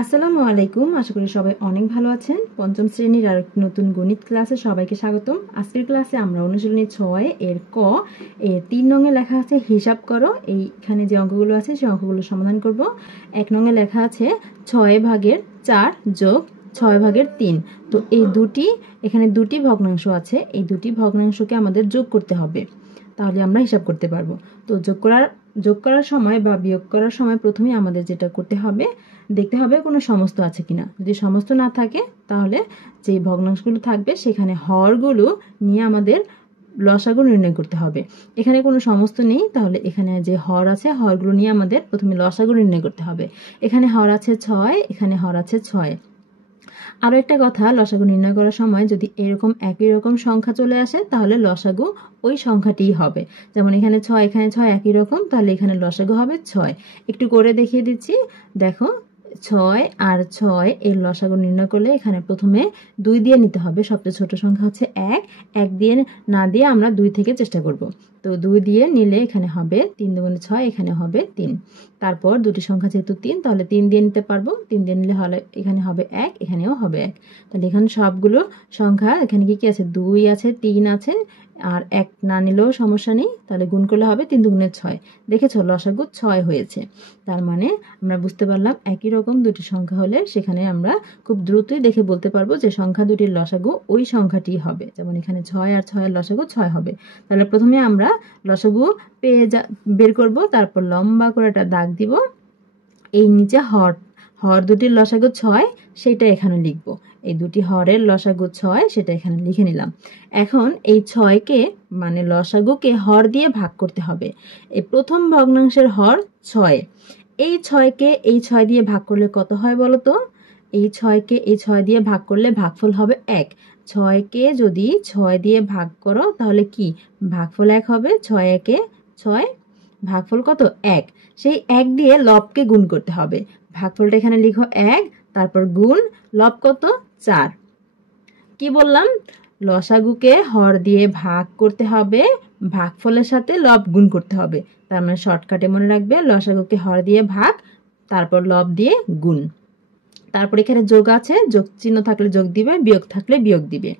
আসসালামু আলাইকুম। আশা করি সবাই অনেক ভালো আছেন। পঞ্চম শ্রেণীর আর নতুন গণিত ক্লাসে সবাইকে স্বাগতম। আজকের ক্লাসে আমরা অনুশীলনী 6 এর ক এর 3 নঙে লেখা আছে হিসাব করো। এইখানে যে অঙ্কগুলো আছে সেই অঙ্কগুলো সমাধান করব। 1 নঙে লেখা আছে 6/4 যোগ 6/3। তো এই এখানে দুটি ভগ্নাংশ আছে, এই দুটি ভগ্নাংশকে আমাদের যোগ করতে হবে, তাহলে আমরা হিসাব করতে পারবো। তো যোগ করার সময় বা বিয়োগ করার সময় প্রথমে আমাদের যেটা করতে হবে, দেখতে হবে কোনো সমস্ত আছে কিনা। যদি সমস্ত না থাকে তাহলে যে ভগ্নাংশগুলো থাকবে সেখানে হরগুলো নিয়ে আমাদের লসাগু নির্ণয় করতে হবে। এখানে কোনো সমস্ত নেই, তাহলে এখানে যে হর আছে হরগুলো নিয়ে আমাদের প্রথমে লসাগু নির্ণয় করতে হবে। এখানে হর আছে 6, এখানে হর আছে 6। আরো একটা কথা, লসাগু নির্ণয় করার সময় যদি এরকম একই রকম সংখ্যা চলে আসে তাহলে লসাগু ওই সংখ্যাটিই হবে। যেমন এখানে 6, এখানে 6 একই রকম, তাহলে এখানে লসাগু হবে 6। একটু করে দেখিয়ে দিচ্ছি, দেখো 6 আর 6 এর লসাগু নির্ণয় করলে এখানে প্রথমে 2 দিয়ে নিতে হবে। সবচেয়ে ছোট সংখ্যা হচ্ছে 1, 1 দিয়ে না দিয়ে আমরা 2 থেকে চেষ্টা করব। তো 2 দিয়ে নিলে এখানে হবে 3 দুগুণে 6, এখানে হবে 3। তারপর দুটি সংখ্যা যেহেতু 3, তাহলে 3 দিয়ে নিতে পারবো। 3 দিয়ে নিলে হলে এখানে হবে 1, এখানেও হবে 1। তাহলে এখানে সবগুলো সংখ্যা, এখানে কি আছে, 2 আছে, 3 আছে, আর 1 না নিলেও সমস্যা নেই। তাহলে গুণ করলে হবে 3 দুগুণে 6। দেখেছো, লসাগু 6 হয়েছে। তার মানে আমরা বুঝতে পারলাম একই রকম দুটি সংখ্যা হলে সেখানে আমরা খুব দ্রুতই দেখে বলতে পারবো যে সংখ্যা দুটির লসাগু ওই সংখ্যাটি হবে। যেমন এখানে 6 আর 6 এর লসাগু 6 হবে। তাহলে প্রথমে আমরা লসাগু বের করব, তারপর লম্বা করে একটা দাগ দিব। এই নিচে হর দুটির লসাগু 6 সেটা এখানে লিখব। এই দুটি হরের লসাগু 6 সেটা এখানে লিখে নিলাম। এখন এই 6কে মানে লসাগুকে হর দিয়ে ভাগ করতে হবে। এই প্রথম ভগ্নাংশের হর 6, এই 6কে এই 6 দিয়ে ভাগ করলে কত হয় বলো তো? এই 6কে এই 6 দিয়ে ভাগ করলে ভাগফল হবে 1। 6কে যদি 6 দিয়ে ভাগ করো তাহলে কি ভাগফল 1 হবে। 6 একে 6, ভাগফল কত? 1। সেই 1 দিয়ে লবকে গুণ করতে হবে। ভাগফলটা এখানে লিখো 1, তারপর গুণ লব কত? 4। কি বললাম? লসাগুকে হর দিয়ে ভাগ করতে হবে, ভাগফলের সাথে লব গুণ করতে হবে। তার মানে শর্টকাটে মনে রাখবে, লসাগুকে হর দিয়ে ভাগ, তারপর লব দিয়ে গুণ। তারপর এখানে যোগ আছে, যোগ চিহ্ন থাকলে যোগ দিবে, বিয়োগ থাকলে বিয়োগ দিবে।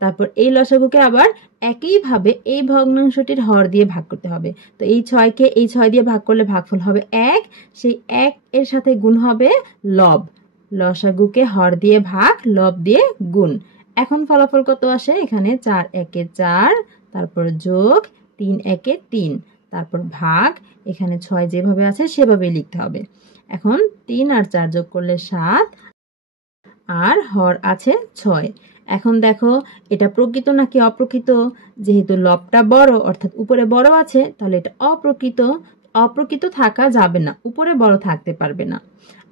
তারপর এই লসাগুকে আবার একইভাবে এই ভগ্নাংশটির হর দিয়ে ভাগ করতে হবে। তো এই 6কে এই 6 দিয়ে ভাগ করলে ভাগফল হবে 1, সেই 1 এর সাথে গুণ হবে লব। লসাগুকে হর দিয়ে ভাগ, লব দিয়ে গুণ। এখন ফলাফল কত আসে? এখানে 4 একে 4, তারপর যোগ 3 একে 3, তারপর ভাগ। এখানে 6 যেভাবে আছে সেভাবেই লিখতে হবে। এখন 3 আর 4 যোগ করলে 7, আর হর আছে 6। এখন দেখো এটা প্রকৃত নাকি অপ্রকৃত। যেহেতু লবটা বড় অর্থাৎ উপরে বড় আছে, তাহলে এটা অপ্রকৃত। অপ্রকৃত থাকা যাবে না, উপরে বড় থাকতে পারবে না।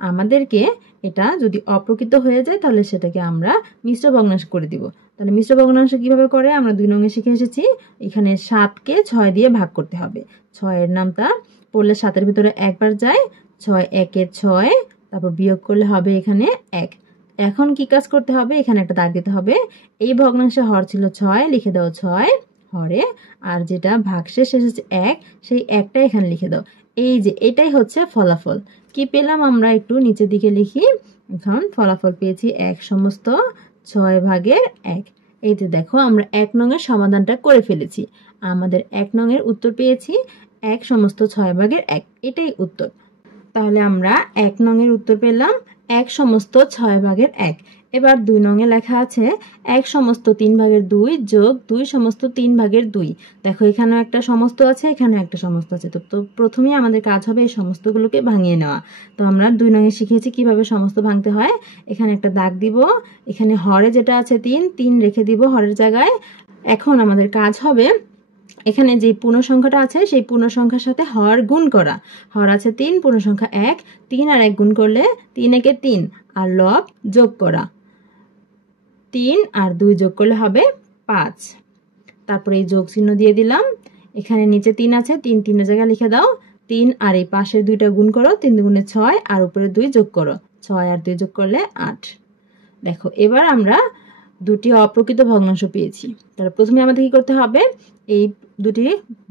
আমাদেরকে এটা যদি অপ্রকৃত হয়ে যায় তাহলে সেটাকে আমরা মিশ্র ভগ্নাংশ করে দিব। তাহলে মিশ্র ভগ্নাংশ কিভাবে করে আমরা 2 নঙে শিখে এসেছি। এখানে 7কে 6 দিয়ে ভাগ করতে হবে। 6 এর নামটা পড়লে 7-এর ভিতরে একবার যায়। 6 একে 6, তারপর বিয়োগ করলে হবে এখানে 1। এখন কি কাজ করতে হবে? এখানে একটা দাগ দিতে হবে। এই ভগ্নাংশে হর ছিল 6, লিখে দাও 6 হরে, আর যেটা ভাগশেষ এসেছে 1, সেই 1টা এখানে লিখে দাও। এই যে এটাই হচ্ছে ফলাফল। কি পেলাম আমরা একটু নিচের দিকে লিখি। এখন ফলাফল পেয়েছি 1/6 এই যে দেখো আমরা 1 নঙের সমাধানটা করে ফেলেছি। আমাদের 1 নঙের উত্তর পেয়েছি 1/6 এটাই উত্তর। তাহলে আমরা 1 নঙের উত্তর পেলাম 1/6 এবার 2 নঙে লেখা আছে 1/3/2 যোগ 2/3/2। দেখো এখানেও একটা সমস্ত আছে, এখানেও একটা সমস্ত আছে। তো প্রথমেই আমাদের কাজ হবে এই সমস্তগুলোকে ভাঙিয়ে নেওয়া। তো আমরা 2 নঙে শিখেছি কিভাবে সমস্ত ভাঙতে হয়। এখানে একটা দাগ দিব, এখানে হরে যেটা আছে 3 রেখে দিব হরের জায়গায়। এখন আমাদের কাজ হবে এখানে যে পূর্ণ সংখ্যাটা আছে সেই পূর্ণ সংখ্যার সাথে হর গুণ করা। হর আছে 3, পূর্ণ সংখ্যা 1, 3 আর 1 গুণ করলে 3 একে 3, আর লব যোগ করা 3 আর 2 যোগ করলে হবে 5। তারপরে এই যোগ চিহ্ন দিয়ে দিলাম। এখানে নিচে 3 আছে, 3 3 এর জায়গায় লিখে দাও। 3 আর এই পাশের 2টা গুণ করো, 3 দুগুণে 6, আর উপরে 2 যোগ করো, 6 আর 2 যোগ করলে 8। দেখো এবার আমরা দুটি অপ্রকৃত ভগ্নাংশ পেয়েছি। তাহলে প্রথমে আমাদের কি করতে হবে? এই দুটি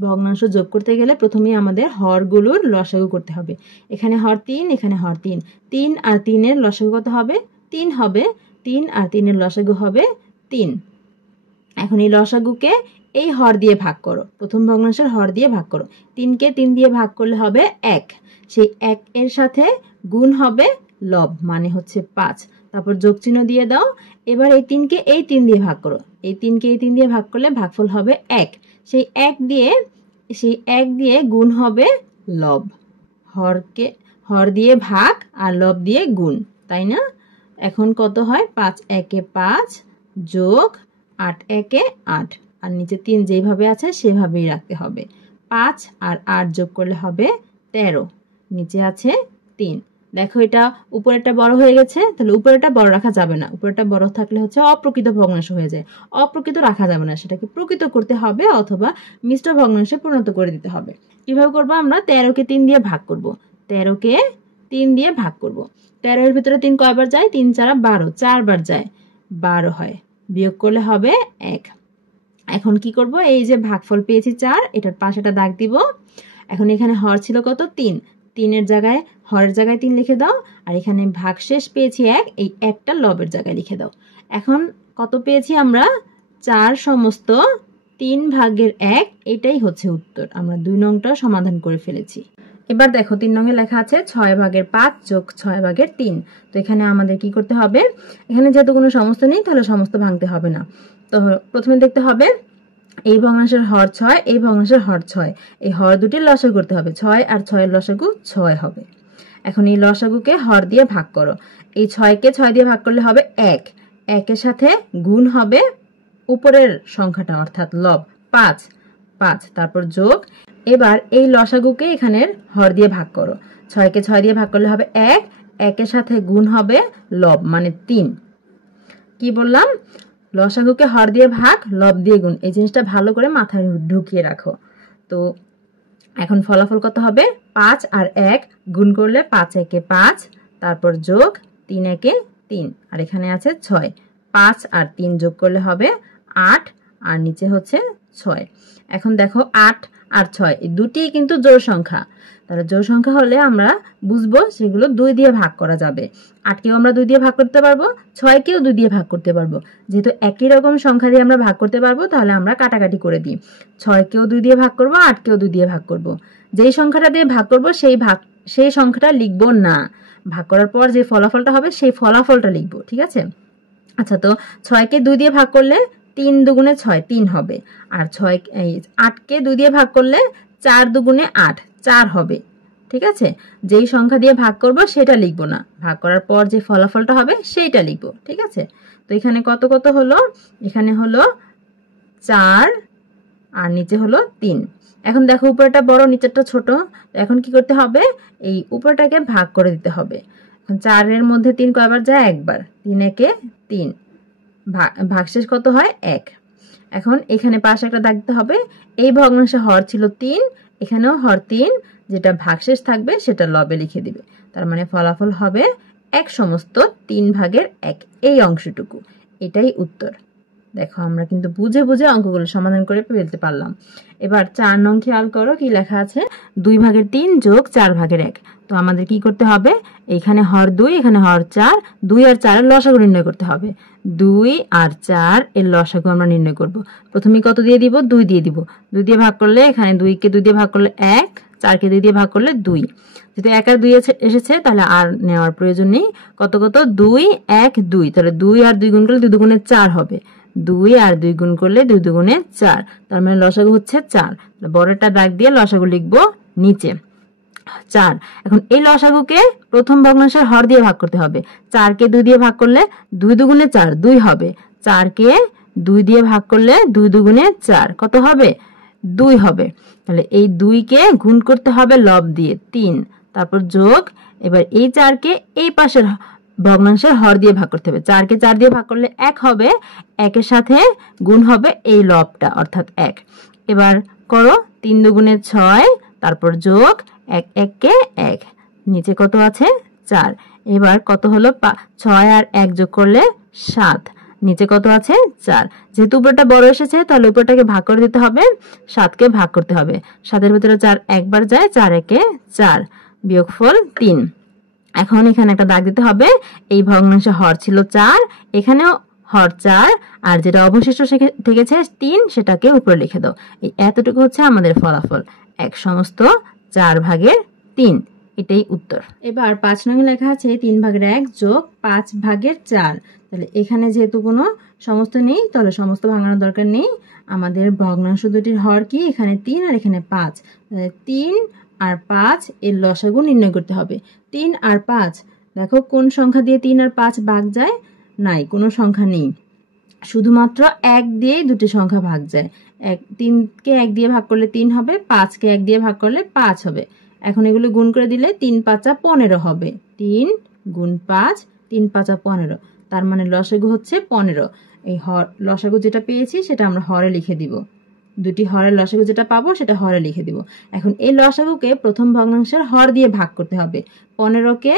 ভগ্নাংশ যোগ করতে গেলে প্রথমেই আমাদের হরগুলোর লসাগু করতে হবে। এখানে হর 3, এখানে হর 3। 3 আর 3 এর লসাগু কত হবে? 3 হবে। 3 আর 3 এর লসাগু হবে 3। এখন এই লসাগুকে এই হর দিয়ে ভাগ করো, প্রথম ভগ্নাংশের হর দিয়ে ভাগ করো। 3 কে 3 দিয়ে ভাগ করলে হবে 1। সেই 1 এর সাথে গুণ হবে লব, মানে হচ্ছে 5। তারপর যোগ চিহ্ন দিয়ে দাও। এবার এই 3 কে এই 3 দিয়ে ভাগ করো। এই 3 কে এই 3 দিয়ে ভাগ করলে ভাগফল হবে 1। সেই 1 দিয়ে গুণ হবে লব। হর দিয়ে ভাগ আর লব দিয়ে গুণ, তাই না? এখন কত হয়? 5 একে 5 যোগ 8 একে 8, আর নিচে 3 যেভাবে আছে সেভাবেই রাখতে হবে। 5 আর 8 যোগ করলে হবে 13, নিচে আছে 3। দেখো এটা উপরেরটা বড় হয়ে গেছে, তাহলে উপরেরটা বড় রাখা যাবে না। উপরেরটা বড় থাকলে হচ্ছে অপ্রকৃত ভগ্নাংশ হয়ে যায়। অপ্রকৃত রাখা যাবে না, সেটাকে প্রকৃত করতে হবে অথবা মিশ্র ভগ্নাংশে পরিণত করে দিতে হবে। কিভাবে করবো? আমরা 13 কে 3 দিয়ে ভাগ করব। 13 কে 3 দিয়ে ভাগ করব। 13 এর ভিতরে 3 কয়বার যায়? 3 4 12, 4 বার যায়, 12 হয়। বিয়োগ করলে হবে 1। এখন কি করব? এই যে ভাগফল পেয়েছি 4, এটার পাশেটা দাগ দিব। এখন এখানে হর ছিল কত? 3। 3 এর জায়গায়, হরের জায়গায় 3 লিখে দাও। আর এখানে ভাগশেষ পেয়েছি 1, এই 1টা লবের জায়গায় লিখে দাও। এখন কত পেয়েছি আমরা? 4 সমস্ত 3 ভাগের 1, এটাই হচ্ছে উত্তর। আমরা 2 নংটা সমাধান করে ফেলেছি। এবার দেখো 3 নংয়ে লেখা আছে 6 ভাগের 5 যোগ 6 ভাগের 3। তো এখানে আমাদের কি করতে হবে? এখানে যেহেতু কোনো সমস্ত নেই, তাহলে সমস্ত ভাঙতে হবে না। তো প্রথমে দেখতে হবে এই ভগ্নাংশের হর 6, এই ভগ্নাংশের হর 6। এই হর দুটির লসাগু করতে হবে। 6 আর 6 এর লসাগু 6 হবে। এখন এই লসাগুকে হর দিয়ে ভাগ করো। এই 6 কে 6 দিয়ে ভাগ করলে হবে 1। 1 এর সাথে গুণ হবে উপরের সংখ্যাটা, অর্থাৎ লব, 5। 5 তারপর যোগ। এবার এই লসাগুকে এখানের হর দিয়ে ভাগ করো। 6 কে 6 দিয়ে ভাগ করলে হবে 1। 1 এর সাথে গুণ হবে লব, মানে 3। কি বললাম? লসাগুকে হর দিয়ে ভাগ, লব দিয়ে গুণ। এই জিনিসটা ভালো করে মাথায় ঢুকিয়ে রাখো। তো এখন ফলাফল কত হবে? 5 আর 1 গুণ করলে 5 একে 5, তারপর যোগ 3 একে 3, আর এখানে আছে 6। 5 আর 3 যোগ করলে হবে 8, আর নিচে হচ্ছে 6। এখন দেখো 8 আর 6 এই দুটি কিন্তু জোড় সংখ্যা। তাহলে জোড় সংখ্যা হলে আমরা বুঝবো সেগুলো 2 দিয়ে ভাগ করা যাবে। 8 কেও আমরা 2 দিয়ে ভাগ করতে পারবো, 6 কেও 2 দিয়ে ভাগ করতে পারবো। যেহেতু একই রকম সংখ্যা দিয়ে আমরা ভাগ করতে পারবো, তাহলে আমরা কাটাকাটি করে দিই। 6 কেও 2 দিয়ে ভাগ করবো, 8 কেও 2 দিয়ে ভাগ করবো। যেই সংখ্যাটা দিয়ে ভাগ করবো সেই সংখ্যাটা লিখবো না। ভাগ করার পর যে ফলাফলটা হবে সেই ফলাফলটা লিখবো, ঠিক আছে? আচ্ছা, তো 6 কে 2 দিয়ে ভাগ করলে 3 দুগুণে 6, 3 হবে। আর 8 কে 2 দিয়ে ভাগ করলে 4 দুগুণে 8, 4 হবে। ঠিক আছে? যেই সংখ্যা দিয়ে ভাগ করব সেটা লিখবো না, ভাগ করার পর যে ফলাফলটা হবে সেইটা লিখবো। ঠিক আছে? তো এখানে কত কত হলো? এখানে হলো 4 আর নিচে হলো 3। এখন দেখো উপরটা বড়, নিচেরটা ছোট। এখন কি করতে হবে? এই উপরটাকে ভাগ করে দিতে হবে। এখন 4 এর মধ্যে 3 কয়বার যায়? একবার। 3 একে 3, ভাগশেষ কত হয়? 1। এখন এখানে পাশে একটা দাগ দিতে হবে। এই ভগ্নাংশে হর ছিল 3, এখানেও হর 3, যেটা ভাগশেষ থাকবে সেটা লবে লিখে দিবে। তার মানে ফলাফল হবে 1 সমস্ত 3 ভাগের 1, এই অংশটুকু। এটাই উত্তর। দেখো আমরা কিন্তু বুঝে বুঝে অঙ্কগুলো সমাধান করে ফেলতে পারলাম। এবার 4 নং খেয়াল করো, কি লেখা আছে? 2 ভাগের 3 যোগ 4 ভাগের 1। তো আমাদের কি করতে হবে? এখানে হর 2, এখানে হর 4, 2 আর 4 এর লসাগু নির্ণয় করতে হবে। 2 আর 4 এর লসাগু আমরা নির্ণয় করব। প্রথমে কত দিয়ে দিব? 2 দিয়ে দিব। 2 দিয়ে ভাগ করলে এখানে 2 কে 2 দিয়ে ভাগ করলে 1, 4 কে 2 দিয়ে ভাগ করলে 2। যেহেতু 1 আর 2 এসেছে, তাহলে আর নেওয়ার প্রয়োজন নেই। কত কত? 2 1 2, তাহলে 2 আর 2 গুণ করলে 2 দুগুণে 4 হবে। 2 আর 2 গুণ করলে 2 দুগুণে 4, তার মানে লসাগু হচ্ছে 4। বড়টা দাগ দিয়ে লসাগু লিখবো নিচে 4। এখন এই লসাগুকে প্রথম ভগ্নাংশের হর দিয়ে ভাগ করতে হবে। 4 কে 2 দিয়ে ভাগ করলে 2 দুগুণে 4, 2 হবে। 4 কে 2 দিয়ে ভাগ করলে 2 দুগুণে 4, কত হবে? 2 হবে। তাহলে এই 2 কে গুণ করতে হবে লব দিয়ে 3, তারপর যোগ। এবার এই 4 কে এই পাশের ভগ্নাংশের হর দিয়ে ভাগ করতে হবে। 4 কে 4 দিয়ে ভাগ করলে 1 হবে। 1 এর সাথে গুণ হবে এই লবটা, অর্থাৎ 1। এবার করো 3 দুগুণে 6, তারপর যোগ 1 1 কে 1, নিচে কত আছে? 4। এবার কত হলো? 6 আর 1 যোগ করলে 7, নিচে কত আছে 4। যেহেতু উপরটা বড় এসেছে তাহলে উপরটাকে ভাগ করে দিতে হবে, 7কে ভাগ করতে হবে। 7-এর ভিতরে 4 একবার যায়, 4 একে 4, বিয়োগফল 3। এখন এখানে একটা দাগ দিতে হবে। এই ভগ্নাংশে হর ছিল 4, এখানেও হর 4, আর যেটা অবশিষ্ট থেকেছে 3 সেটাকে উপরে লিখে দাও। এই এতটুকু হচ্ছে আমাদের ফলাফল, 1/4 এটাই উত্তর। এবার 5 নং লেখা আছে 3/1 যোগ 5/4। তাহলে এখানে যেহেতু কোনো সমস্ত নেই তাহলে সমস্ত ভাঙানোর দরকার নেই। আমাদের ভগ্নাংশ দুটির হর কি, এখানে 3 আর এখানে 5। 3 আর 5 এর লসাগু নির্ণয় করতে হবে। 3 আর 5, দেখো কোন সংখ্যা দিয়ে 3 আর 5 ভাগ যায়? নাই, কোনো সংখ্যা নেই, শুধুমাত্র 1 দিয়েই দুটি সংখ্যা ভাগ যায়। 3কে 1 দিয়ে ভাগ করলে 3 হবে, 5কে 1 দিয়ে ভাগ করলে 5 হবে। এখন এগুলো গুণ করে দিলে 3×5 = 15 হবে। 3 গুণ 5, 3×5 = 15, তার মানে লসাগু হচ্ছে 15। এই লসাগু যেটা পেয়েছি সেটা আমরা হরে লিখে দিব। দুটি হরের লসাগু যেটা পাবো সেটা হরে লিখে দিব। এখন এই লসাগুকে প্রথম ভগ্নাংশের হর দিয়ে ভাগ করতে হবে। 15কে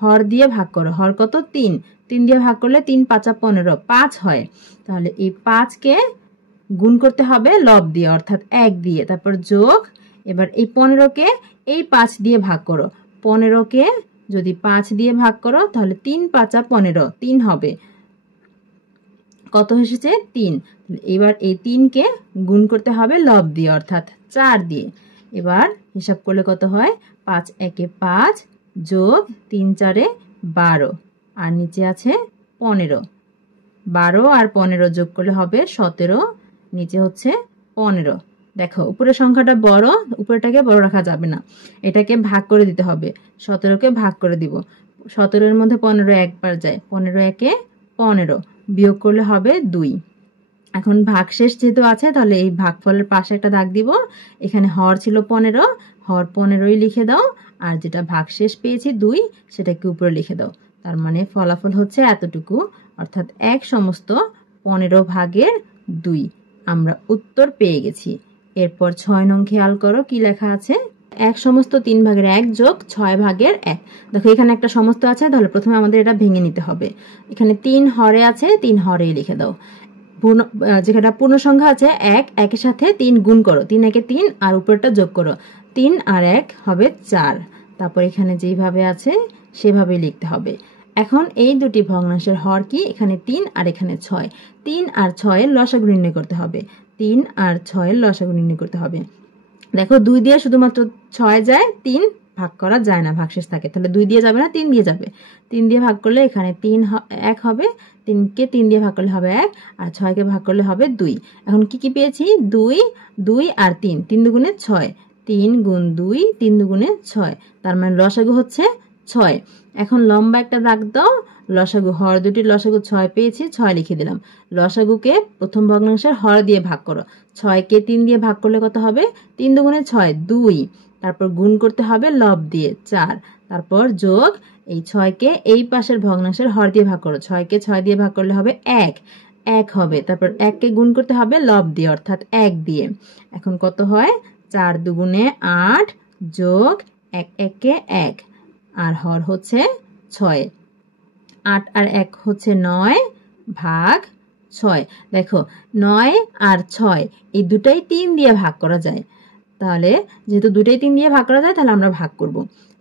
হর দিয়ে ভাগ করো, হর কত? 3, 3 দিয়ে ভাগ করলে 3×5 = 15, 5 হয়। তাহলে এই 5কে গুণ করতে হবে লব দিয়ে, অর্থাৎ 1 দিয়ে, তারপর যোগ। এবার এই 15কে এই 5 দিয়ে ভাগ করো। 15কে যদি 5 দিয়ে ভাগ করো তাহলে 3×5 = 15, 3 হবে। কত এসেছে? 3। এবার এই 3কে গুণ করতে হবে লব দিয়ে, অর্থাৎ 4 দিয়ে। এবার হিসাব করলে কত হয়? 5×1 = 5 যোগ 3×4 = 12, আর নিচে আছে 15। 12 আর 15 যোগ করলে হবে 17, নিচে হচ্ছে 15। দেখো উপরের সংখ্যাটা বড়, উপরেটাকে বড় রাখা যাবে না, এটাকে ভাগ করে দিতে হবে। 17কে ভাগ করে দিব। 17-এর মধ্যে 15 একবার যায়, 15×1 = 15, বিয়োগ করলে হবে 2। এখন ভাগশেষ যেহেতু আছে তাহলে এই ভাগফলের পাশে একটা দাগ দিব। এখানে হর ছিল 15, হর 15ই লিখে দাও, আর যেটা ভাগশেষ পেয়েছি 2 সেটাকে উপরে লিখে দাও। তার মানে ফলাফল হচ্ছে এতটুকু, অর্থাৎ 1/15 আমরা উত্তর পেয়ে গেছি। এরপর 6 নং খেয়াল করো কি লেখা আছে। 1/3 যোগ 6/1। দেখো এখানে একটা সমস্ত আছে, তাহলে প্রথমে আমাদের এটা ভেঙে নিতে হবে। এখানে 3 হরে আছে, 3 হরেই লিখে দাও। যেটা পূর্ণ সংখ্যা আছে 1, 1-এর সাথে 3 গুণ করো, 3×1 = 3, আর উপরটা যোগ করো, 3 আর 1 হবে 4। তারপর এখানে যেভাবে আছে সেভাবেই লিখতে হবে। এখন এই দুটি ভগ্নাংশের হর কি, এখানে 3 আর এখানে 6। 3 আর 6 এর লসাগু নির্ণয় করতে হবে। 3 আর 6 এর লসাগু নির্ণয় করতে হবে। দেখো 2 দিয়ে শুধুমাত্র 6 যায়, 3 ভাগ করা যায় না, ভাগশেষ থাকে, তাহলে 2 দিয়ে যাবে না, 3 দিয়ে যাবে। 3 দিয়ে ভাগ করলে এখানে 1 হবে, 3কে 3 দিয়ে ভাগ করলে হবে 1, আর 6কে ভাগ করলে হবে 2। এখন কি কি পেয়েছি? 2, 2 আর 3, 3 দুগুণে 6, 3 গুণ 2, 3 দুগুণে 6, তার মানে লসাগু হচ্ছে 6। এখন লম্বা একটা দাগ দাও। লসাগু, হর দুটির লসাগু 6 পেয়েছি, 6 লিখে দিলাম। লসাগুকে প্রথম ভগ্নাংশের হর দিয়ে ভাগ করো। 6কে 3 দিয়ে ভাগ করলে কত হবে? 3 দুগুণে 6, 2, তারপর গুণ করতে হবে লব দিয়ে 4, তারপর যোগ। এই 6কে এই পাশের ভগ্নাংশের হর দিয়ে ভাগ করো। 6কে 6 দিয়ে ভাগ করলে হবে 1, 1 হবে। তারপর 1কে গুণ করতে হবে লব দিয়ে, অর্থাৎ 1 দিয়ে। এখন কত হয়? 4 দুগুণে 8 যোগ 1×1 = 1, আর হর হচ্ছে 6। 8 আর 1 হচ্ছে 9 ভাগ 6। দেখো 9 আর 6 এই দুটাই 3 দিয়ে ভাগ করা যায়, তাহলে যেহেতু দুটাই 3 দিয়ে ভাগ করা যায় তাহলে আমরা ভাগ করব।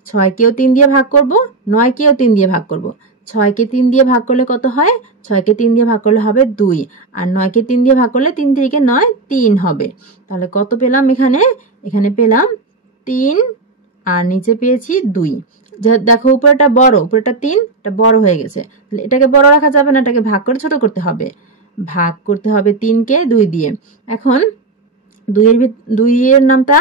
6কেও 3 দিয়ে ভাগ করব, 9কেও 3 দিয়ে ভাগ করব। 6কে 3 দিয়ে ভাগ করলে কত হয়? 6কে 3 দিয়ে ভাগ করলে হবে 2, আর 9কে 3 দিয়ে ভাগ করলে 3 3 9, 3 হবে। তাহলে কত পেলাম? এখানে পেলাম 3, আর নিচে পেয়েছি 2। দেখো উপরেটা বড়, উপরেটা 3, এটা বড় হয়ে গেছে, তাহলে এটাকে বড় রাখা যাবে না, এটাকে ভাগ করে ছোট করতে হবে। ভাগ করতে হবে 3কে 2 দিয়ে। এখন 2 এর নামটা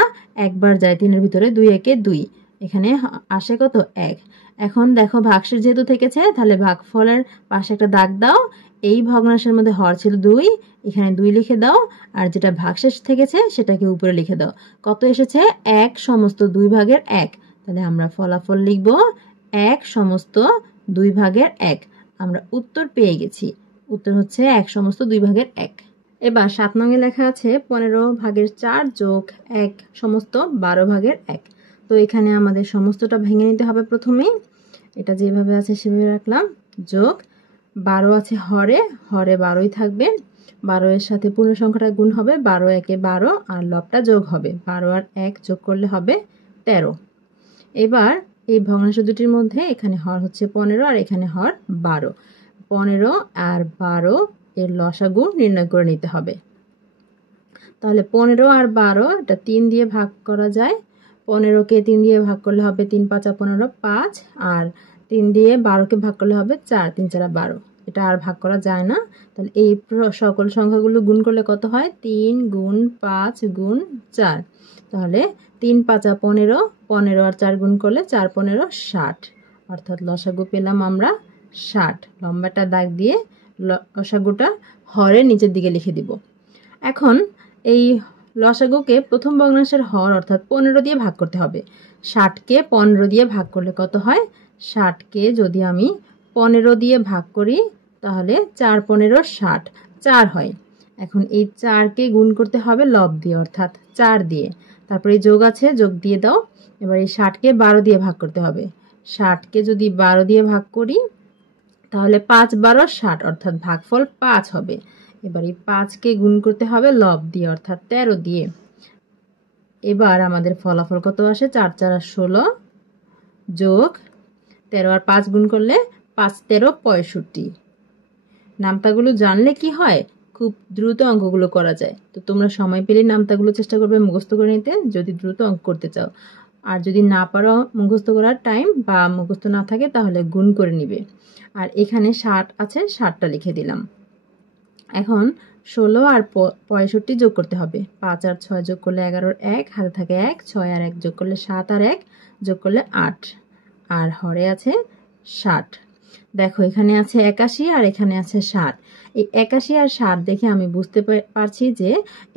একবার যায় 3-এর ভিতরে, 2×1 = 2, এখানে আসে কত? 1। এখন দেখো ভাগশেষ যেহেতু থেকেছে তাহলে ভাগফলের পাশে একটা দাগ দাও। এই ভগ্নাংশের মধ্যে হর ছিল 2, এখানে 2 লিখে দাও, আর যেটা ভাগশেষ থেকেছে সেটাকে উপরে লিখে দাও। কত এসেছে? 1/2। তাহলে আমরা ফলাফল লিখব 1/2। আমরা উত্তর পেয়ে গেছি। উত্তর হচ্ছে 1/2। এবার 7 নংয়ে লেখা আছে 15/4 যোগ 1/12। তো এখানে আমাদের সমস্তটা ভেঙে নিতে হবে প্রথমেই। এটা যেভাবে আছে সেভাবে রাখলাম, যোগ 12 আছে হরে, হরে 12ই থাকবে। 12 এর সাথে পূর্ণ সংখ্যাটা গুণ হবে, 12 একে 12 আর লবটা যোগ হবে, 12 আর 1 যোগ করলে হবে 13। এবার এই ভগ্নাংশ দুটির মধ্যে এখানে হর হচ্ছে 15 আর এখানে হর 12। 15 আর 12 এর লসাগু নির্ণয় করে নিতে হবে। তাহলে 15 আর 12 এটা 3 দিয়ে ভাগ করা যায়। 15কে 3 দিয়ে ভাগ করলে হবে 3 5 15 5, আর 3 দিয়ে 12কে ভাগ করলে হবে 4 3 4 12। এটা আর ভাগ করা যায় না। তাহলে এই সকল সংখ্যাগুলো গুণ করলে কত হয়? 3 গুণ 5 গুণ 4। তাহলে 3 5 15, 15 আর 4 গুণ করলে 4 15 60, অর্থাৎ লসাগু পেলাম আমরা 60। লম্বাটা দাগ দিয়ে লসাগুটা হরের নিচের দিকে লিখে দিব। এখন এই লসাগুকে প্রথম ভগ্নাংশের হর অর্থাৎ 15 দিয়ে ভাগ করতে হবে। 60কে 15 দিয়ে ভাগ করলে কত হয়? 60কে যদি আমি 15 দিয়ে ভাগ করি তাহলে 4 15 60, 4 হয়। এখন এই 4কে গুণ করতে হবে লব দিয়ে অর্থাৎ 4 দিয়ে, তারপরে যোগ আছে, যোগ দিয়ে দাও। এবার এই 60কে 12 দিয়ে ভাগ করতে হবে। 60কে যদি 12 দিয়ে ভাগ করি তাহলে 5 12 60, অর্থাৎ ভাগফল 5 হবে। এবার এই 5কে গুণ করতে হবে লব দিয়ে অর্থাৎ 13 দিয়ে। এবার আমাদের ফলাফল কত আসে? 4 4 16 যোগ 13 আর 5 গুণ করলে 5 13 65। নামতাগুলো জানলে কি হয়, খুব দ্রুত অঙ্কগুলো করা যায়। তো তোমরা সময় পেলে নামতাগুলো চেষ্টা করবে মুখস্থ করে নিতে যদি দ্রুত অঙ্ক করতে চাও। আর যদি না পারো মুখস্থ করার টাইম বা মুখস্থ না থাকে তাহলে গুণ করে নিবে। আর এখানে 60 আছে, 60টা লিখে দিলাম। এখন 16 আর 65 যোগ করতে হবে। 5 আর 6 যোগ করলে 11 আর 1 হাতে থাকে 1, 6 আর 1 যোগ করলে 7 আর 1 যোগ করলে 8, আর হরে আছে 60। দেখো এখানে আছে 81 আর এখানে আছে 60। এই 81 আর 60 দেখে আমি বুঝতে পারছি যে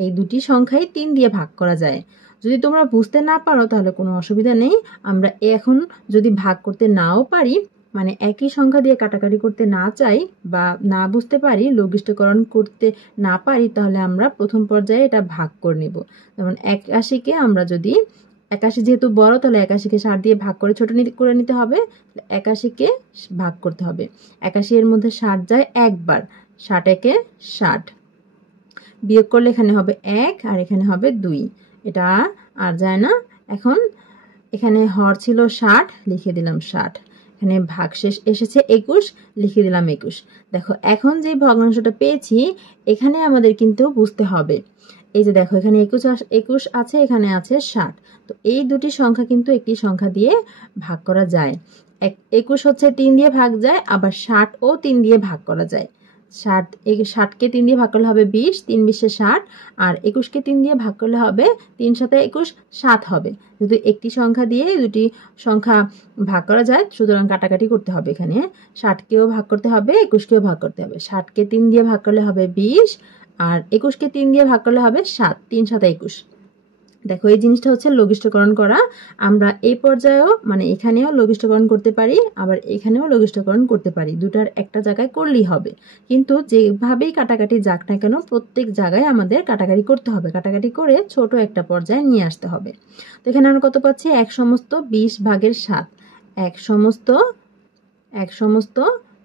এই দুটি সংখ্যাই 3 দিয়ে ভাগ করা যায়। যদি তোমরা বুঝতে না পারো তাহলে কোনো অসুবিধা নেই। আমরা এখন যদি ভাগ করতে নাও পারি, মানে একই সংখ্যা দিয়ে কাটাকাটি করতে না চাই বা না বুঝতে পারি, লঘিষ্ঠকরণ করতে না পারি, তাহলে আমরা প্রথম পর্যায়ে এটা ভাগ করে নিব। যেমন 81কে আমরা যদি 81 যেহেতু বড় তাহলে 81কে 60 দিয়ে ভাগ করে ছোট করে নিতে হবে। 81কে ভাগ করতে হবে। 81 এর মধ্যে 60 যায় একবার, 60 একে 60। বিয়োগ করলে এখানে হবে 1 আর এখানে হবে 2, এটা আর যায় না। এখন এখানে হর ছিল 60, লিখে দিলাম 60। এখানে ভাগশেষ এসেছে 21, লিখে দিলাম 21। দেখো এখন যে ভগ্নাংশটা পেয়েছি এখানে আমাদের কিন্তু বুঝতে হবে, এই যে দেখো এখানে 21 আছে, এখানে আছে 60। তো এই দুটি সংখ্যা কিন্তু একটি সংখ্যা দিয়ে ভাগ করা যায়। 21 হচ্ছে 3 দিয়ে ভাগ যায়, আবার 60 ও 3 দিয়ে ভাগ করা যায়। 60কে 3 দিয়ে ভাগ করলে হবে 20, 3 20 60, আর 21কে 3 দিয়ে ভাগ করলে হবে 3 7 21, 7 হবে। যেহেতু একটি সংখ্যা দিয়ে দুটি সংখ্যা ভাগ করা যায় সুতরাং কাটাকাটি করতে হবে। এখানে 60কেও ভাগ করতে হবে, 21কেও ভাগ করতে হবে। 60কে 3 দিয়ে ভাগ করলে হবে 20, আর 21কে 3 দিয়ে ভাগ করলে হবে 7, 3 7 21। দেখো এই জিনিসটা হচ্ছে লঘিষ্ঠকরণ করা। আমরা এই পর্যায়েও মানে এখানেও লঘিষ্ঠকরণ করতে পারি, আবার এখানেও লঘিষ্ঠকরণ করতে পারি, দুটার একটা জায়গায় করলেই হবে। কিন্তু যেভাবেই কাটাকাটি যাক না কেন প্রত্যেক জায়গায় আমাদের কাটাকাটি করতে হবে, কাটাকাটি করে ছোট একটা পর্যায়ে নিয়ে আসতে হবে। তো এখানে আমরা কত পাচ্ছি? 1 সমস্ত 20 ভাগের 7, 1 সমস্ত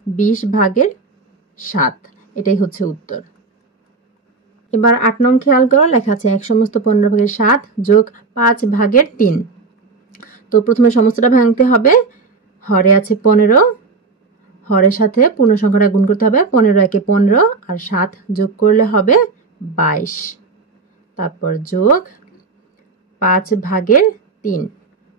20 ভাগের 7, এটাই হচ্ছে উত্তর। এবার 8 নং খেয়াল করো, লেখা আছে 1 সমস্ত 15 ভাগের 7 যোগ 5 ভাগের 3। তো প্রথমে সমস্তটা ভাঙতে হবে। হরে আছে 15, হরের সাথে পূর্ণ সংখ্যাটা গুণ করতে হবে। 15 একে 15 আর 7 যোগ করলে হবে 22, তারপর যোগ 5 ভাগের 3।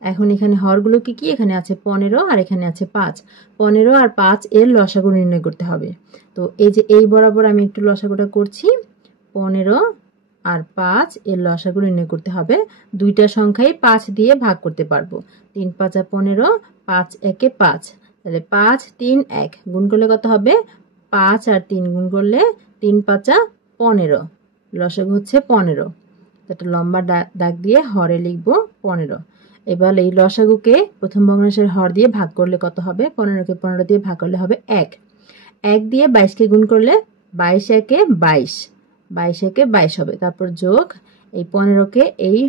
এখন এখানে হরগুলো কি কি? এখানে আছে 15 আর এখানে আছে 5। 15 আর 5 এর লসাগু নির্ণয় করতে হবে। তো এই যে এই বরাবর আমি একটু লসাগুটা করছি। 15 আর 5 এর লসাগু নির্ণয় করতে হবে। দুইটা সংখ্যাই 5 দিয়ে ভাগ করতে পারবো। 3 5 15, 5 একে 5, তাহলে 5 3 1 গুণ করলে কত হবে? 5 আর 3 গুণ করলে 3 5 15, লসাগু হচ্ছে 15। একটা লম্বা দাগ দিয়ে হরে লিখবো 15। এবার এই লসাগুকে প্রথম ভগ্নাংশের হর দিয়ে ভাগ করলে কত হবে? 15কে 15 দিয়ে ভাগ করলে হবে 1। 1 দিয়ে 22কে গুণ করলে 22 একে 22, 22 একে 22 হবে। তারপর যোগ এই 15কে এই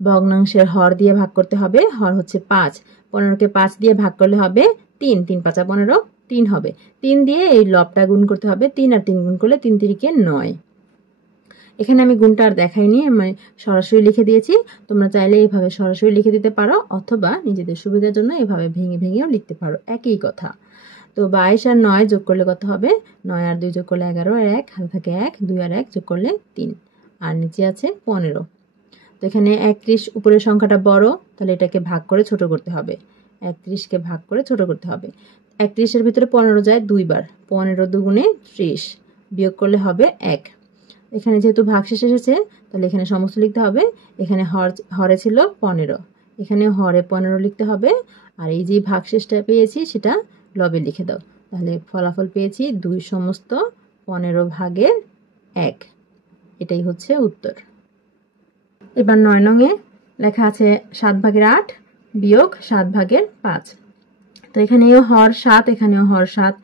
ভগ্নাংশের হর দিয়ে ভাগ করতে হবে। হর হচ্ছে 5, 15কে 5 দিয়ে ভাগ করলে হবে 3, 3 5 15, 3 হবে। 3 দিয়ে এই লবটা গুণ করতে হবে। 3 আর 3 গুণ করলে 3 3 কে 9। এখানে আমি গুণটা আর দেখাইনি, আমি সরাসরি লিখে দিয়েছি। তোমরা চাইলে এইভাবে সরাসরি লিখে দিতে পারো, অথবা নিজেদের সুবিধার জন্য এভাবে ভেঙে ভেঙেও লিখতে পারো, একই কথা। তো 22 আর 9 যোগ করলে কত হবে? 9 আর 2 যোগ করলে 11, আর 1 হাতে থাকে 1, 2 আর 1 যোগ করলে 3, আর নিচে আছে 15। তো এখানে 31 উপরের সংখ্যাটা বড়, তাহলে এটাকে ভাগ করে ছোট করতে হবে। 31কে ভাগ করে ছোট করতে হবে। 31 এর ভিতরে 15 যায় 2 বার, 15 দুগুণে 30, বিয়োগ করলে হবে 1। এখানে যেহেতু ভাগশেষ এসেছে, তাহলে এখানে সমস্ত লিখতে হবে। এখানে হরে ছিল 15, এখানে হরে 15 লিখতে হবে। আর এই যে ভাগশেষটা পেয়েছি সেটা লবে লিখে দাও। তাহলে ফলাফল পেয়েছি 2 সমস্ত 15 ভাগের 1। এটাই হচ্ছে উত্তর। এবার 9 নংয়ে লেখা আছে 7 ভাগের 8 বিয়োগ 7 ভাগের 5। তো এখানেও হর 7, এখানেও হর 7,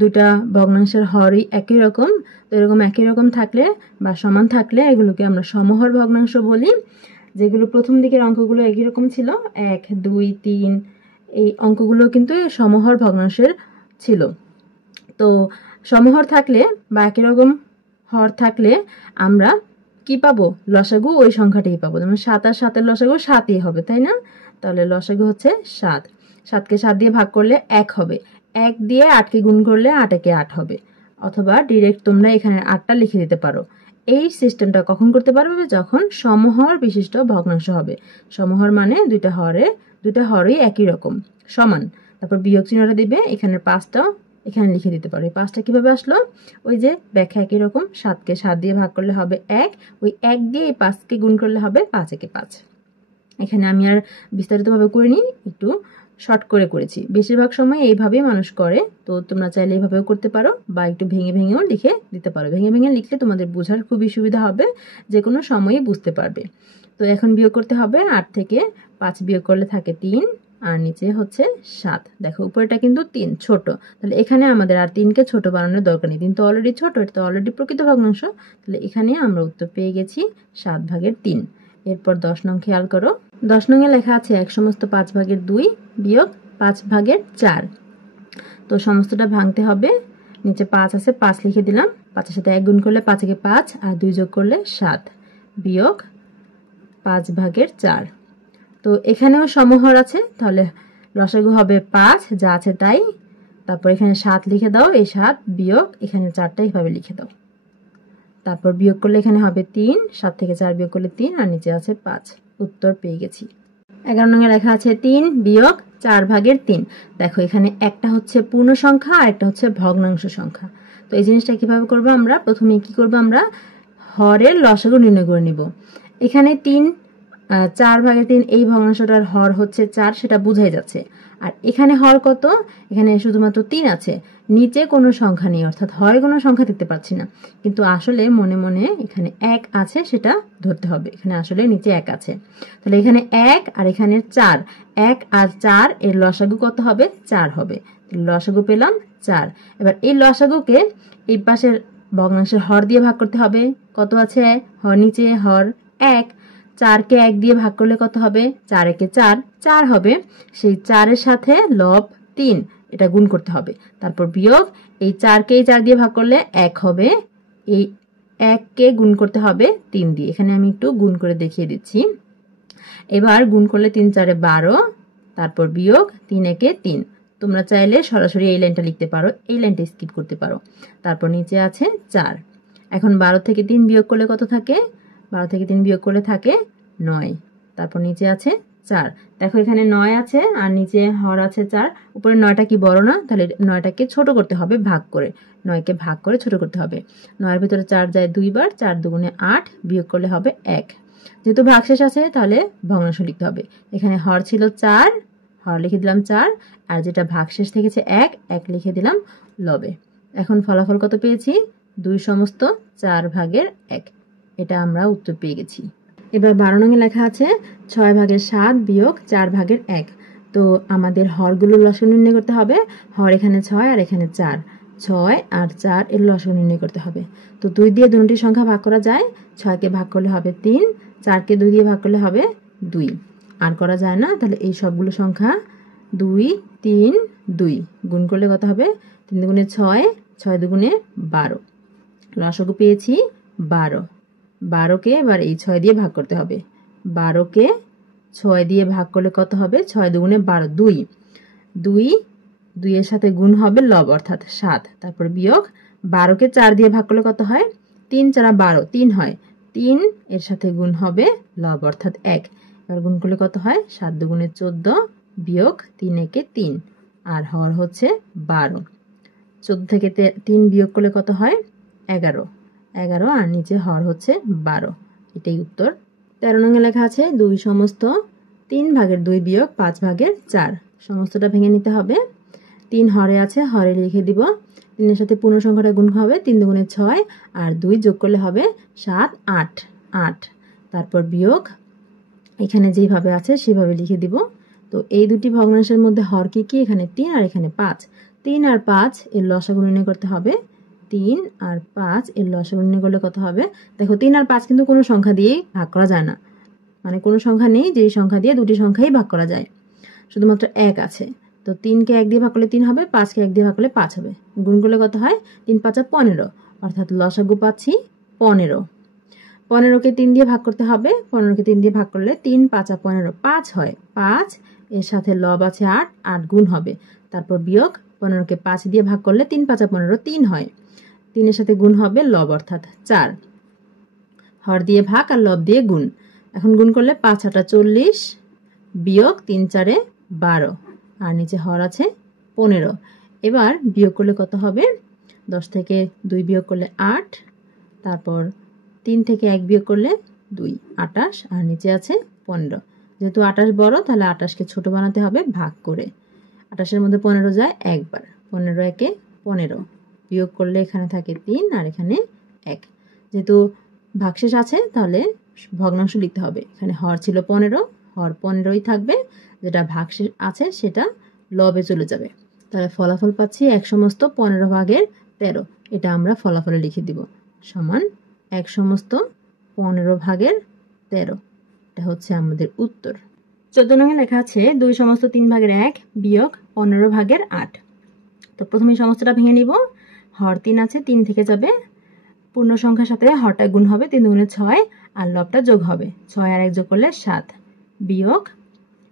দুটা ভগ্নাংশের হরই একই রকম। তো এরকম একই রকম থাকলে বা সমান থাকলে এগুলোকে আমরা সমহর ভগ্নাংশ বলি। যেগুলো প্রথম দিকের অঙ্কগুলো একই রকম ছিল, 1 2 3, এই অঙ্কগুলো কিন্তু সমহর ভগ্নাংশের ছিল। তো সমহর থাকলে বা একই রকম হর থাকলে আমরা কি পাবো? লসাগু ওই সংখ্যাটাই পাবো। যেমন 7 আর 7-এর লসাগু 7ই হবে, তাই না? তাহলে লসাগু হচ্ছে 7। 7কে 7 দিয়ে ভাগ করলে 1 হবে। 1 দিয়ে 8কে গুণ করলে 8 একে 8 হবে। অথবা ডিরেক্ট তোমরা এখানে 8টা লিখে দিতে পারো। এই সিস্টেমটা কখন করতে পারবে? যখন সমহর বিশিষ্ট ভগ্নাংশ হবে। সমহর মানে দুইটা হরই একই রকম সমান। তারপর বিয়োগ চিহ্নটা দিবে, এখানে 5টাও এখানে লিখে দিতে পারো। এই 5টা কিভাবে আসলো? ওই যে ব্যাখ্যা একই রকম, 7কে 7 দিয়ে ভাগ করলে হবে 1, ওই 1 দিয়ে এই 5কে গুণ করলে হবে 5 একে 5। এখানে আমি আর বিস্তারিতভাবে করিনি, একটু শর্ট করে করেছি। বেশিরভাগ সময় এইভাবেই মানুষ করে। তো তোমরা চাইলে এইভাবেও করতে পারো, বা একটু ভেঙে ভেঙেও লিখে দিতে পারো। ভেঙে ভেঙে লিখলে তোমাদের বোঝার খুবই সুবিধা হবে, যে কোনো সময়ই বুঝতে পারবে। তো এখন বিয়োগ করতে হবে। 8 থেকে 5 বিয়োগ করলে থাকে 3, আর নিচে হচ্ছে 7। দেখো উপরেটা কিন্তু 3 ছোট, তাহলে এখানে আমাদের আর 3কে ছোট বানানোর দরকার নেই। 3 তো অলরেডি ছোট, এটা তো অলরেডি প্রকৃত ভগ্নাংশ। তাহলে এখানে আমরা উত্তর পেয়ে গেছি 7 ভাগের 3। এরপর 10 নং খেয়াল করো। 10 নংয়ে লেখা আছে 1 সমস্ত 5 ভাগের 2 বিয়োগ 5 ভাগের 4। তো সমস্তটা ভাঙতে হবে। নিচে 5 আছে, 5 লিখে দিলাম। 5-এর সাথে 1 গুণ করলে 5 একে 5, আর 2 যোগ করলে 7, বিয়োগ 5 ভাগের 4। তো এখানেও সমহর আছে, তাহলে লসাগু হবে 5, যা আছে তাই। তারপর এখানে 7 লিখে দাও, এই 7 বিয়োগ এখানে 4টা এইভাবে লিখে দাও। তারপর বিয়োগ করলে এখানে হবে 3, 7 থেকে 4 বিয়োগ করলে 3, আর নিচে আছে 5। উত্তর পেয়ে গেছি। 11 নং এ লেখা আছে 3 বিয়োগ 4 ভাগের 3। দেখো এখানে একটা হচ্ছে পূর্ণ সংখ্যা আর একটা হচ্ছে ভগ্নাংশ সংখ্যা। তো এই জিনিসটা কিভাবে করব? আমরা প্রথমে কি করব? আমরা হরের লসাগু নির্ণয় করে নিব। এখানে 4 ভাগের 3, এই ভগ্নাংশটার হর হচ্ছে 4, সেটা বোঝাই যাচ্ছে। আর এখানে হর কত? এখানে শুধুমাত্র 3 আছে, নিচে কোনো সংখ্যা নেই, অর্থাৎ হরে কোনো সংখ্যা দেখতে পাচ্ছি না। কিন্তু আসলে মনে মনে এখানে 1 আছে, সেটা ধরতে হবে। এখানে আসলে নিচে 1 আছে। তাহলে এখানে 1 আর এখানে 4, 1 আর 4 এর লসাগু কত হবে? 4 হবে। লসাগু পেলাম 4। এবার এই লসাগুকে এই পাশের ভগ্নাংশের হর দিয়ে ভাগ করতে হবে। কত আছে? হর নিচে হর 1। 4কে 1 দিয়ে ভাগ করলে কত হবে? 4 একে 4, 4 হবে। সেই 4-এর সাথে লব 3, এটা গুণ করতে হবে। তারপর বিয়োগ, এই 4কে 4 দিয়ে ভাগ করলে 1 হবে। এই 1কে গুণ করতে হবে 3 দিয়ে। এখানে আমি একটু গুণ করে দেখিয়ে দিচ্ছি। এবার গুণ করলে 3 4-এ 12, তারপর বিয়োগ 3 একে 3। তোমরা চাইলে সরাসরি এই লাইনটা লিখতে পারো, এই লাইনটা স্কিপ করতে পারো। তারপর নিচে আছে 4। এখন 12 থেকে 3 বিয়োগ করলে কত থাকে? 12 থেকে 3 বিয়োগ করলে থাকে 9। তারপর নিচে আছে 4। দেখো এখানে 9 আছে আর নিচে হর আছে 4। উপরে 9টা কি বড় না? তাহলে 9টাকে ছোট করতে হবে ভাগ করে। 9কে ভাগ করে ছোট করতে হবে। 9-এর ভিতরে 4 যায় 2 বার, 4 দুগুণে 8, বিয়োগ করলে হবে 1। যেহেতু ভাগশেষ আছে তাহলে ভগ্নাংশ লিখতে হবে। এখানে হর ছিল 4, হর লিখে দিলাম 4, আর যেটা ভাগশেষ থেকেছে 1, 1 লিখে দিলাম লবে। এখন ফলাফল কত পেয়েছি? 2 সমস্ত 4 ভাগের 1। এটা আমরা উত্তর পেয়ে গেছি। এবার 12 নং এ লেখা আছে 6 ভাগের 7 বিয়োগ 4 ভাগের 1। তো আমাদের হরগুলোর লসাগু নির্ণয় করতে হবে। হর এখানে 6 আর এখানে 4, 6 আর 4 এর লসাগু নির্ণয় করতে হবে। তো 2 দিয়ে দুটি সংখ্যা ভাগ করা যায়। 6কে ভাগ করলে হবে 3, 4কে 2 দিয়ে ভাগ করলে হবে 2, আর করা যায় না। তাহলে এই সবগুলো সংখ্যা 2 3 2 গুণ করলে কত হবে 3 দুগুণে 6 6 দুগুণে 12 লসাগু পেয়েছি 12 12কে এবার এই 6 দিয়ে ভাগ করতে হবে 12কে 6 দিয়ে ভাগ করলে কত হবে 6 দুগুণে 12 2 2 2 এর সাথে গুণ হবে লব অর্থাৎ 7 তারপর বিয়োগ 12কে 4 দিয়ে ভাগ করলে কত হয় 3 4 12 3 হয় 3 এর সাথে গুণ হবে লব অর্থাৎ 1 এবার গুণ করলে কত হয় 7 দুগুণে 14 বিয়োগ 3 একে 3 আর হর হচ্ছে 12 14 থেকে 3 বিয়োগ করলে কত হয় 11 11 আর নিচে হর হচ্ছে 12 এটাই উত্তর 13 নং এ লেখা আছে 2 সমস্ত 3 ভাগের 2 বিয়োগ 5 ভাগের 4 সমস্তটা ভেঙে নিতে হবে 3 হরে আছে হরে লিখে দিব 3 এর সাথে পূর্ণ সংখ্যাটা গুণ হবে 3 দুগুণে 6 আর 2 যোগ করলে হবে 7 8 8 তারপর বিয়োগ এখানে যেভাবে আছে সেভাবে লিখে দিব তো এই দুটি ভগ্নাংশের মধ্যে হর কি কি এখানে 3 আর এখানে 5 3 আর 5 এর লসাগু নির্ণয় করতে হবে 3 আর 5 এর লসাগু নির্ণয় করলে কত হবে দেখো 3 আর 5 কিন্তু কোনো সংখ্যা দিয়ে ভাগ করা যায় না মানে কোনো সংখ্যা নেই যেই সংখ্যা দিয়ে দুটি সংখ্যাই ভাগ করা যায় শুধুমাত্র 1 আছে তো 3 কে 1 দিয়ে ভাগ করলে 3 হবে 5 কে 1 দিয়ে ভাগ করলে 5 হবে গুণ করলে কত হয় 3 5 15 অর্থাৎ লসাগু পাচ্ছি 15 15 কে 3 দিয়ে ভাগ করতে হবে 15 কে 3 দিয়ে ভাগ করলে 3 5 15 5 হয় 5 এর সাথে লব আছে 8 8 গুণ হবে তারপর বিয়োগ 15 কে 5 দিয়ে ভাগ করলে 3 5 15 3 হয় 3 এর সাথে গুণ হবে লব অর্থাৎ 4 হর দিয়ে ভাগ আর লব দিয়ে গুণ এখন গুণ করলে 5 8 40 বিয়োগ 3 4 12 আর নিচে হর আছে 15 এবার বিয়োগ করলে কত হবে 10 থেকে 2 বিয়োগ করলে 8 তারপর 3 থেকে 1 বিয়োগ করলে 2 28 আর নিচে আছে 15 যেহেতু 28 বড় তাহলে 28 কে ছোট বানাতে হবে ভাগ করে 28 এর মধ্যে 15 যায় একবার 15 একে 15 বিয়োগ করলে এখানে থাকে 3 আর এখানে 1 যেহেতু ভাগশেষ আছে তাহলে ভগ্নাংশ লিখতে হবে এখানে হর ছিল 15 হর 15ই থাকবে যেটা ভাগশেষ আছে সেটা লবে চলে যাবে তাহলে ফলাফল পাচ্ছি 1 সমস্ত 15 ভাগের 13 এটা আমরা ফলাফলে লিখে দিব সমান 1 সমস্ত 15 ভাগের 13 এটা হচ্ছে আমাদের উত্তর 14 নং এ লেখা আছে 2 সমস্ত 3 ভাগের 1 বিয়োগ 15 ভাগের 8 তো প্রথমে সমস্তটা ভেঙে নিব হর 3 আছে 3 থেকে যাবে পূর্ণ সংখ্যার সাথে হরটা গুণ হবে 3 দুগুণে 6 আর লবটা যোগ হবে 6 আর 1 যোগ করলে 7 বিয়োগ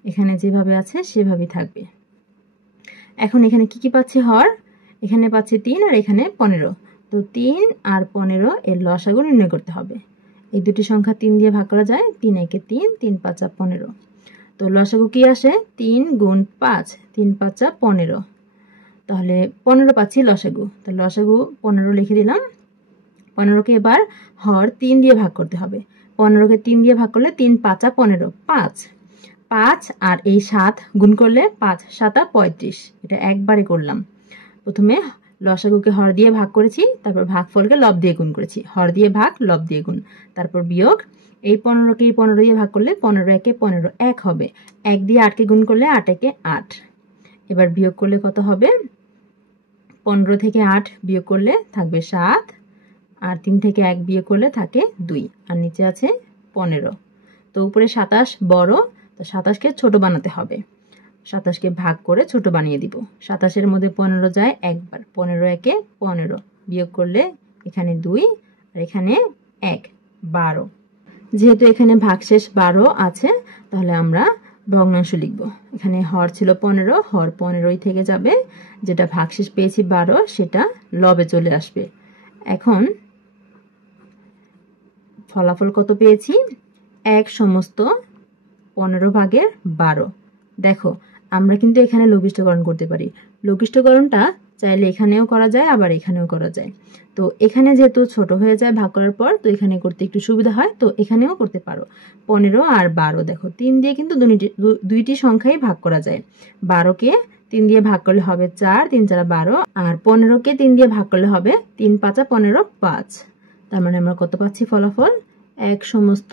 এখানে যেভাবে আছে সেভাবেই থাকবে এখন এখানে কি কি পাচ্ছি হর এখানে পাচ্ছি 3 আর এখানে 15 তো 3 আর 15 এর লসাগু নির্ণয় করতে হবে এই দুটি সংখ্যা 3 দিয়ে ভাগ করা যায় 3 একে 3 3 5 15 তো লসাগু কি আসে 3 গুণ 5 3 5 15 তাহলে 15 পাচ্ছি লসাগু তো লসাগু 15 লিখে দিলাম 15 কে এবার হর 3 দিয়ে ভাগ করতে হবে 15 কে 3 দিয়ে ভাগ করলে 3 5 15 5 5 আর এই 7 গুণ করলে 5 7 35 এটা একবারে করলাম প্রথমে লসাগুকে হর দিয়ে ভাগ করেছি তারপর ভাগফলকে লব দিয়ে গুণ করেছি হর দিয়ে ভাগ লব দিয়ে গুণ তারপর বিয়োগ এই 15 কে 15 দিয়ে ভাগ করলে 15 একে 15 1 হবে 1 দিয়ে 8 কে গুণ করলে 8 একে 8 এবার বিয়োগ করলে কত হবে 15 থেকে 8 বিয়োগ করলে থাকবে 7 আর 3 থেকে 1 বিয়োগ করলে থাকে 2 আর নিচে আছে 15 তো উপরে 27 বড় তো 27 কে ছোট বানাতে হবে 27 কে ভাগ করে ছোট বানিয়ে দিব 27 এর মধ্যে 15 যায় একবার 15 একে 15 বিয়োগ করলে এখানে 2 আর এখানে 1 12 যেহেতু এখানে ভাগশেষ 12 আছে তাহলে আমরা ভগ্নাংশ লিখব এখানে হর ছিল 15 হর 15ই থেকে যাবে যেটা ভাগশেষ পেয়েছি 12 সেটা লবে চলে আসবে এখন ফলাফল কত পেয়েছি 1 সমস্ত 15 ভাগের 12 দেখো আমরা কিন্তু এখানে লঘিষ্ঠকরণ করতে পারি লঘিষ্ঠকরণটা চাইলে এখানেও করা যায় আবার এখানেও করা যায় তো এখানে যেহেতু ছোট হয়ে যায় ভাগ করার পর তো এখানে করতে একটু সুবিধা হয় তো এখানেও করতে পারো 15 আর 12 দেখো 3 দিয়ে কিন্তু দুইটি সংখ্যাই ভাগ করা যায় 12 কে 3 দিয়ে ভাগ করলে হবে 4 3 4 12 আর 15 কে 3 দিয়ে ভাগ করলে হবে 3 5 15 5 তার মানে আমরা কত পাচ্ছি ফলাফল 1 সমস্ত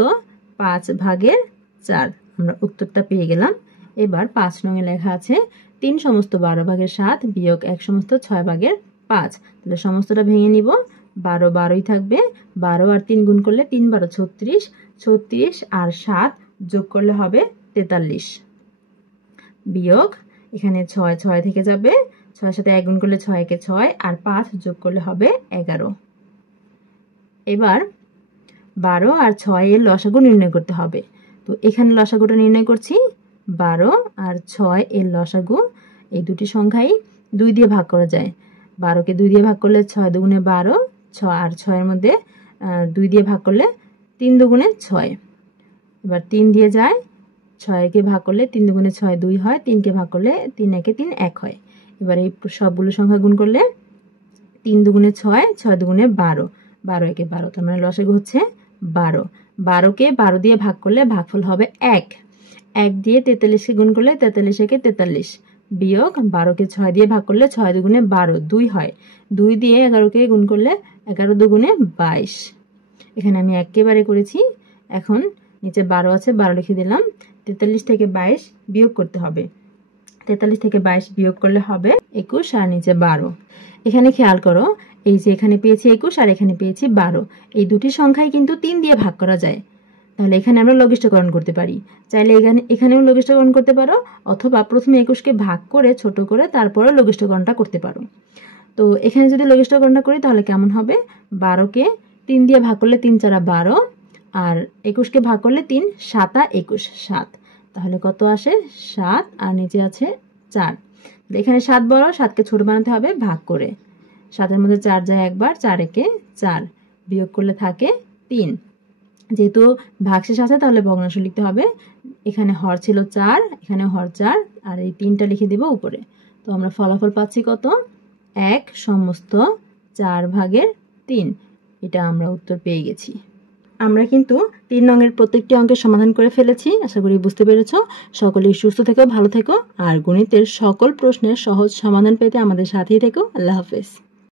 5 ভাগের 4 আমরা উত্তরটা পেয়ে গেলাম এবার 5 নং এ লেখা আছে 3 সমস্ত 12 ভাগের 7 বিয়োগ 1 সমস্ত 6 ভাগের 5 তাহলে সমস্তটা ভেঙে নিব 12 12ই থাকবে 12 আর 3 গুণ করলে 3 12 36 36 আর 7 যোগ করলে হবে 43 বিয়োগ এখানে 6 6 থেকে যাবে, 6 সাথে 1 গুণ করলে 6 একে 6 আর 5 যোগ করলে হবে 11। এবার 12 আর 6 এর লসাগু নির্ণয় করতে হবে। তো এখানে লসাগুটা নির্ণয় করছি। 12 আর 6 এর লসাগু এই দুটি সংখ্যাই 2 দিয়ে ভাগ করা যায়। 12কে 2 দিয়ে ভাগ করলে 6 দুগুণে 12, 6 আর 6 এর মধ্যে 2 দিয়ে ভাগ করলে 3 দুগুণে 6। এবার 3 দিয়ে যায়, 6 কে ভাগ করলে 3 দুগুণে 6 2 হয়, 3 কে ভাগ করলে 3 একে 3 1 হয়। এবার এই সবগুলো সংখ্যা গুণ করলে 3 দুগুণে 6, 6 দুগুণে 12, 12 একে 12, তার মানে লসাগু হচ্ছে 12। 12কে 12 দিয়ে ভাগ করলে ভাগফল হবে 1। 1 দিয়ে 43কে গুণ করলে 43 একে 43, বিয়োগ 12কে 6 দিয়ে ভাগ করলে 6 দুগুণে 12 2 হয়। 2 দিয়ে 11কে গুণ করলে 11 দুগুণে 22। এখানে আমি একেবারে করেছি। এখন নিচে 12 আছে, 12 লিখে দিলাম। 43 থেকে 22 বিয়োগ করতে হবে। 43 থেকে 22 বিয়োগ করলে হবে 21 আর নিচে 12। এখানে খেয়াল করো, এই যে এখানে পেয়েছি 21 আর এখানে পেয়েছি 12, এই দুটি সংখ্যাই কিন্তু 3 দিয়ে ভাগ করা যায়। তাহলে এখানে আমরা লঘিষ্ঠকরণ করতে পারি। চাইলে এখানেও লঘিষ্ঠকরণ করতে পারো, অথবা প্রথমে 21কে ভাগ করে ছোট করে তারপরে লঘিষ্ঠকরণটা করতে পারো। তো এখানে যদি লঘিষ্ঠকরণটা করি তাহলে কেমন হবে? 12কে 3 দিয়ে ভাগ করলে 3 4 12, আর 21কে ভাগ করলে 3 7 21, 7। তাহলে কত আসে? 7 আর নিচে আছে 4। এখানে 7 বড়, 7কে ছোট বানাতে হবে ভাগ করে। 7-এর মধ্যে 4 যায় একবার, 4 একে 4, বিয়োগ করলে থাকে 3। যেহেতু ভাগশেষ আছে তাহলে ভগ্নাংশ লিখতে হবে। এখানে হর ছিল 4, এখানে হর 4, আর এই 3টা লিখে দিব উপরে। তো আমরা ফলাফল পাচ্ছি কত? 1/4/3। এটা আমরা উত্তর পেয়ে গেছি। আমরা কিন্তু 3 নংয়ের প্রত্যেকটি অঙ্কের সমাধান করে ফেলেছি। আশা করি বুঝতে পেরেছ। সকলেই সুস্থ থেকো, ভালো থেকো, আর গণিতের সকল প্রশ্নের সহজ সমাধান পেতে আমাদের সাথেই থেকো। আল্লাহ হাফেজ।